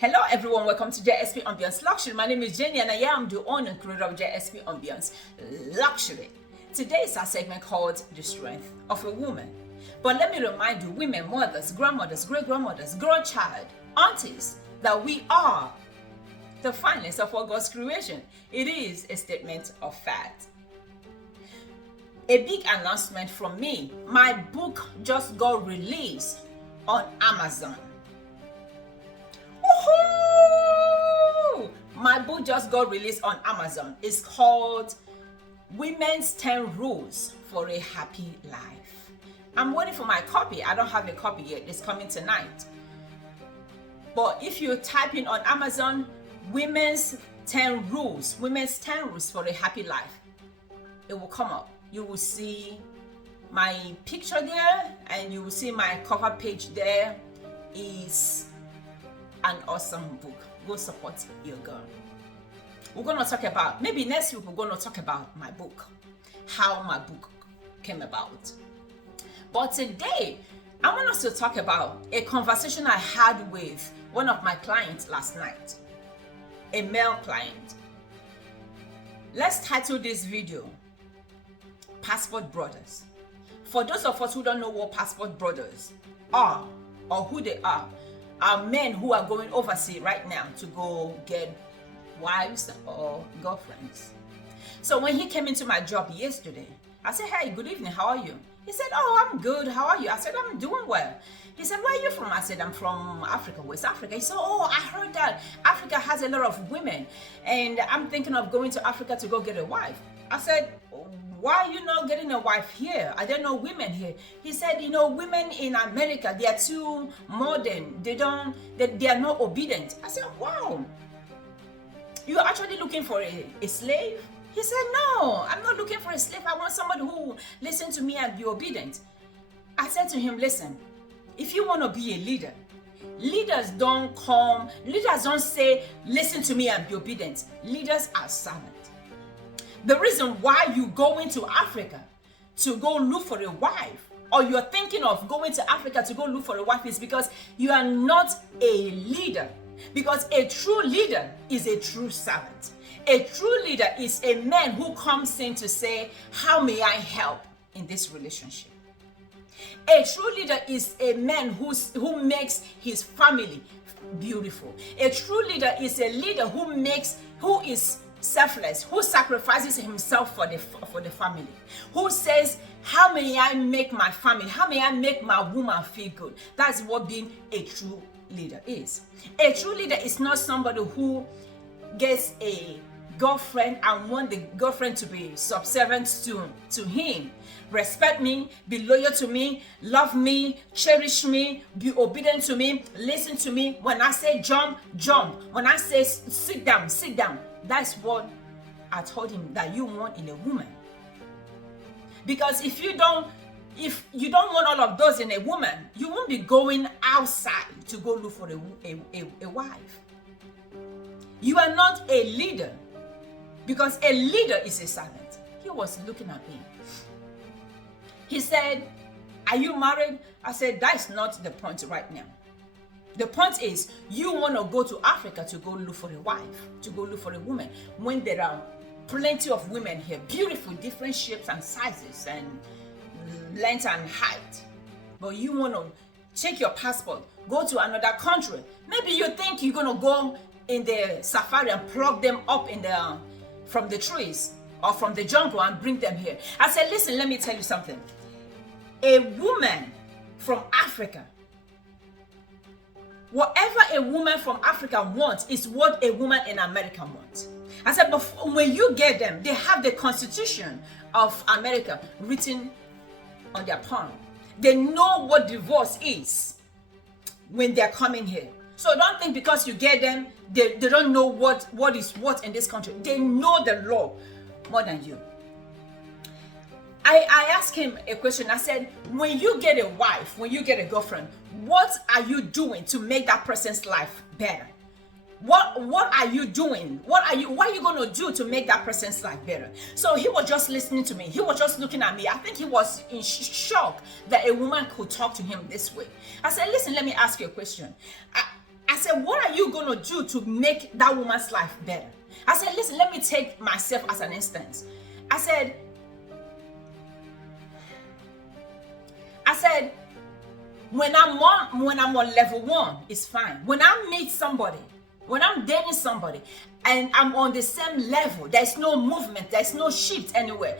Hello everyone, welcome to JSP Ambience Luxury. My name is Jenny and I am the owner and creator of JSP Ambience Luxury. Today is our segment called The Strength of a Woman. But let me remind you, women, mothers, grandmothers, great-grandmothers, grandchild, aunties, that we are the finest of all God's creation. It is a statement of fact. A big announcement from me. My book just got released on Amazon. Woohoo! My book just got released on Amazon. It's called Women's 10 Rules for a Happy Life. I'm waiting for my copy. I don't have a copy yet. It's coming tonight. But if you type in on Amazon, Women's 10 Rules for a Happy Life, it will come up. You will see my picture there and you will see my cover page there. Is an awesome book. Go support your girl. We're going to talk about, maybe next week we're going to talk about my book, how my book came about. But today, I want us to talk about a conversation I had with one of my clients last night, a male client. Let's title this video, Passport Brothers. For those of us who don't know what passport brothers are or who they are men who are going overseas right now to go get wives or girlfriends. So when he came into my job yesterday, I said, hey, good evening, how are you? He said, oh, I'm good, how are you? I said, I'm doing well. He said, where are you from? I said, I'm from Africa, West Africa. He said, oh, I heard that Africa has a lot of women and I'm thinking of going to Africa to go get a wife. I said, why are you not getting a wife here? Are there no women here? He said, you know, women in America, they are too modern. They are not obedient. I said, wow. You're actually looking for a slave? He said, no, I'm not looking for a slave. I want somebody who listen to me and be obedient. I said to him, listen, if you want to be a leader, leaders don't say, listen to me and be obedient. Leaders are servants. The reason why you go into Africa to go look for a wife, or you're thinking of going to Africa to go look for a wife, is because you are not a leader. Because a true leader is a true servant. A true leader is a man who comes in to say, how may I help in this relationship? A true leader is a man who makes his family beautiful. A true leader is a leader who is selfless, who sacrifices himself for the family, who says, how may I make my family, how may I make my woman feel good? That's what being a true leader is. A true leader is not somebody who gets a girlfriend and want the girlfriend to be subservient to him. Respect me, be loyal to me, love me, cherish me, be obedient to me, listen to me. When I say jump, jump. When I say sit down, sit down. That's what I told him that you want in a woman. Because if you don't want all of those in a woman, you won't be going outside to go look for a wife. You are not a leader, because a leader is a servant. He was looking at me. He said, are you married? I said, that's not the point right now. The point is, you want to go to Africa to go look for a wife, to go look for a woman, when there are plenty of women here, beautiful, different shapes and sizes and length and height. But you want to take your passport, go to another country. Maybe you think you're going to go in the safari and pluck them up from the trees or from the jungle and bring them here. I said, listen, let me tell you something. A woman from Africa, whatever a woman from Africa wants is what a woman in America wants. I said, but when you get them, they have the Constitution of America written on their palm. They know what divorce is when they're coming here. So don't think because you get them, they don't know what is what in this country. They know the law more than you. I asked him a question. I said, when you get a wife, when you get a girlfriend, what are you doing to make that person's life better? What are you doing? What are you going to do to make that person's life better? So he was just listening to me. He was just looking at me. I think he was in shock that a woman could talk to him this way. I said, listen, let me ask you a question. I said, what are you going to do to make that woman's life better? I said, listen, let me take myself as an instance. I said, when I'm on level 1, it's fine. When I meet somebody, when I'm dating somebody, and I'm on the same level, there's no movement, there's no shift anywhere.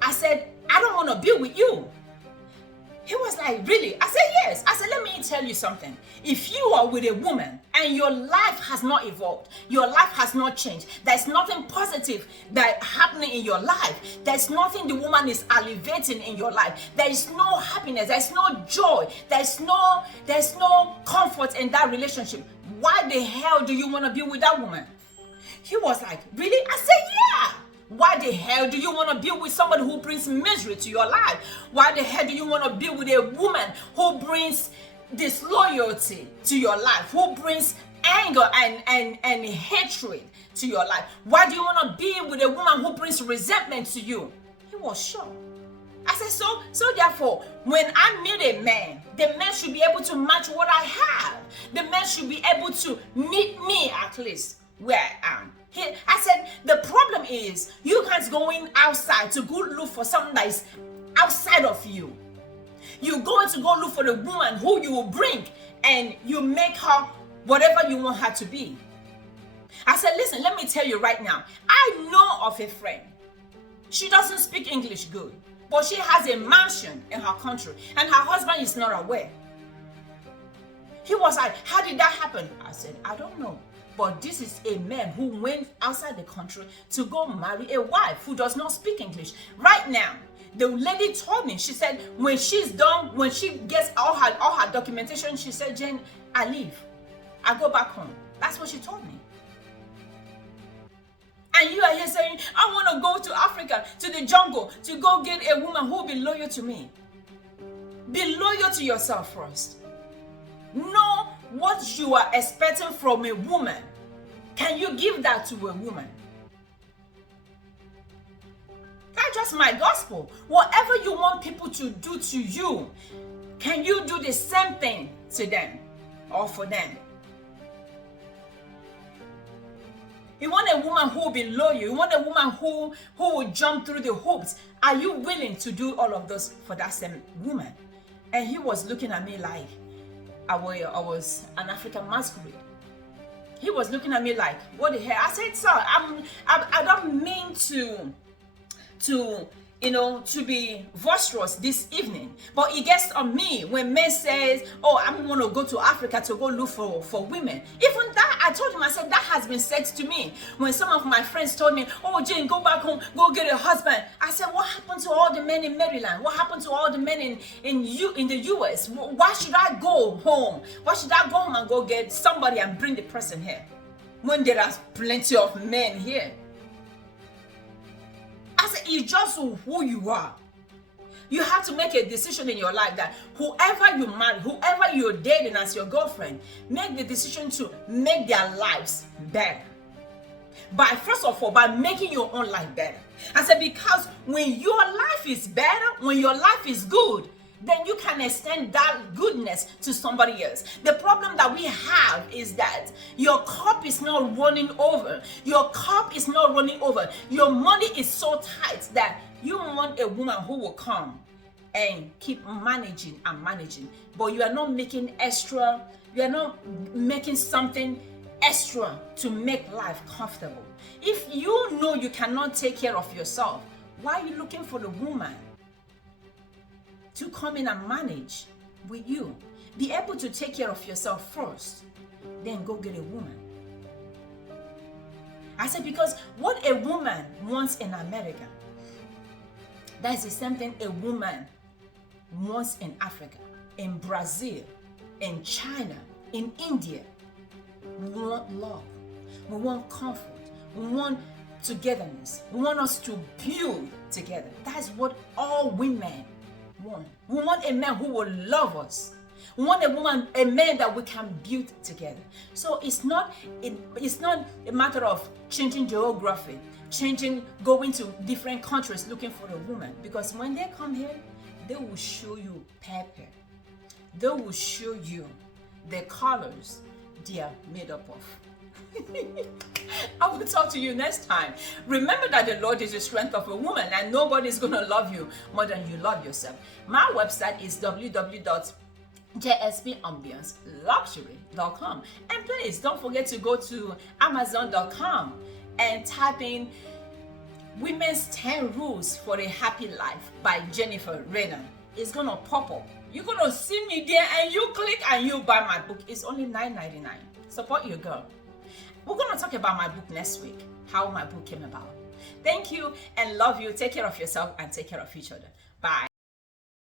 I said, I don't want to be with you. He was like, really? I said, yes. I said, let me tell you something. If you are with a woman and your life has not evolved, your life has not changed, there's nothing positive that happening in your life, there's nothing the woman is elevating in your life, there is no happiness, there's no joy, there's no comfort in that relationship, why the hell do you want to be with that woman? He was like, really? I said, yeah. Why the hell do you want to be with somebody who brings misery to your life? Why the hell do you want to be with a woman who brings disloyalty to your life, who brings anger and hatred to your life? Why do you want to be with a woman who brings resentment to you? He was shocked. I said, so therefore, when I meet a man, the man should be able to match what I have. The man should be able to meet me at least where I am. I said, the problem is you guys going outside to go look for something that is outside of you. You're going to go look for the woman who you will bring and you make her whatever you want her to be. I said, listen, let me tell you right now. I know of a friend. She doesn't speak English good, but she has a mansion in her country and her husband is not aware. He was like, how did that happen? I said, I don't know. But this is a man who went outside the country to go marry a wife who does not speak English. Right now, the lady told me, she said, when she's done, when she gets all her documentation, she said, Jane, I leave. I go back home. That's what she told me. And you are here saying, I want to go to Africa, to the jungle, to go get a woman who will be loyal to me. Be loyal to yourself first. Know what you are expecting from a woman. Can you give that to a woman? That's just my gospel. Whatever you want people to do to you, can you do the same thing to them or for them? You want a woman who will be loyal. You want a woman who will jump through the hoops. Are you willing to do all of those for that same woman? And he was looking at me like I was an African masquerade. He was looking at me like, what the hell? I said, sir, I don't mean to be boisterous this evening, but it gets on me when men says, oh, I'm going to go to Africa to go look for women. Even that, I told him, I said, that has been said to me. When some of my friends told me, oh, Jane, go back home, go get a husband. I said, what happened to all the men in Maryland? What happened to all the men in the US? Why should I go home? Why should I go home and go get somebody and bring the person here when there are plenty of men here? I said, it's just who you are. You have to make a decision in your life that whoever you marry, whoever you're dating as your girlfriend, make the decision to make their lives better. First of all, by making your own life better. I said, because when your life is better, when your life is good, then you can extend that goodness to somebody else. The problem that we have is that your cup is not running over. Your cup is not running over. Your money is so tight that you want a woman who will come and keep managing and managing. But you are not making extra, you are not making something extra to make life comfortable. If you know you cannot take care of yourself, why are you looking for the woman to come in and manage with you? Be able to take care of yourself first, then go get a woman. I said, because what a woman wants in America, that is the same thing a woman wants in Africa, in Brazil, in China, in India. We want love. We want comfort. We want togetherness. We want us to build together. That's what all women want. We want a man who will love us. We want a man that we can build together. So it's not a matter of changing geography, going to different countries looking for a woman. Because when they come here, they will show you pepper. They will show you the colors, they are made up of. I will talk to you next time. Remember that the Lord is the strength of a woman, and nobody's going to love you more than you love yourself. My website is www.jsbambianceluxury.com. And please don't forget to go to amazon.com and type in Women's 10 Rules for a Happy Life by Jennifer Rayner. It's going to pop up. You're going to see me there, and you click and you buy my book. It's only $9.99. Support your girl. We're going to talk about my book next week, how my book came about. Thank you and love you. Take care of yourself and take care of each other. Bye.